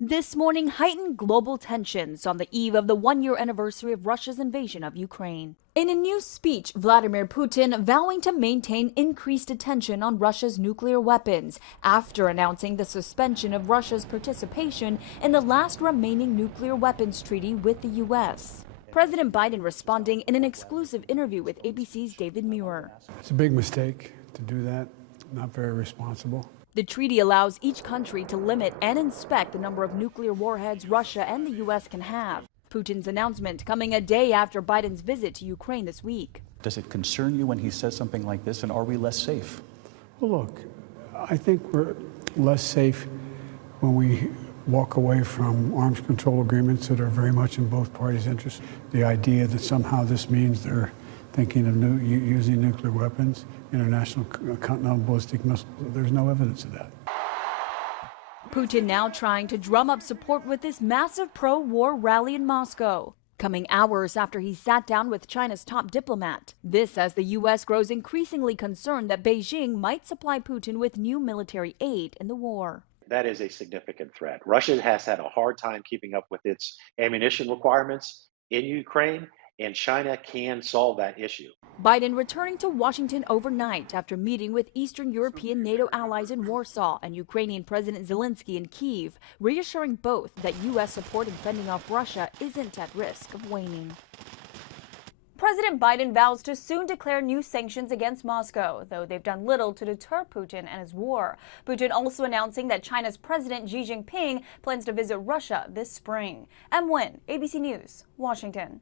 This morning, heightened global tensions on the eve of the one-year anniversary of Russia's invasion of Ukraine. In a new speech, Vladimir Putin vowing to maintain increased attention on Russia's nuclear weapons after announcing the suspension of Russia's participation in the last remaining nuclear weapons treaty with the U.S. President Biden responding in an exclusive interview with ABC's David Muir. It's a big mistake to do that, not very responsible. The treaty allows each country to limit and inspect the number of nuclear warheads Russia and the U.S. can have. Putin's announcement coming a day after Biden's visit to Ukraine this week. Does it concern you when he says something like this, and are we less safe? Well, look, I think we're less safe when we walk away from arms control agreements that are very much in both parties' interests. The idea that somehow this means they're thinking of using nuclear weapons, international continental ballistic missiles, there's no evidence of that. Putin now trying to drum up support with this massive pro-war rally in Moscow, coming hours after he sat down with China's top diplomat. This as the U.S. grows increasingly concerned that Beijing might supply Putin with new military aid in the war. That is a significant threat. Russia has had a hard time keeping up with its ammunition requirements in Ukraine, and China can solve that issue. Biden returning to Washington overnight after meeting with Eastern European NATO allies in Warsaw and Ukrainian President Zelensky in Kyiv, reassuring both that U.S. support in fending off Russia isn't at risk of waning. President Biden vows to soon declare new sanctions against Moscow, though they've done little to deter Putin and his war. Putin also announcing that China's President Xi Jinping plans to visit Russia this spring. M. Nguyen, ABC News, Washington.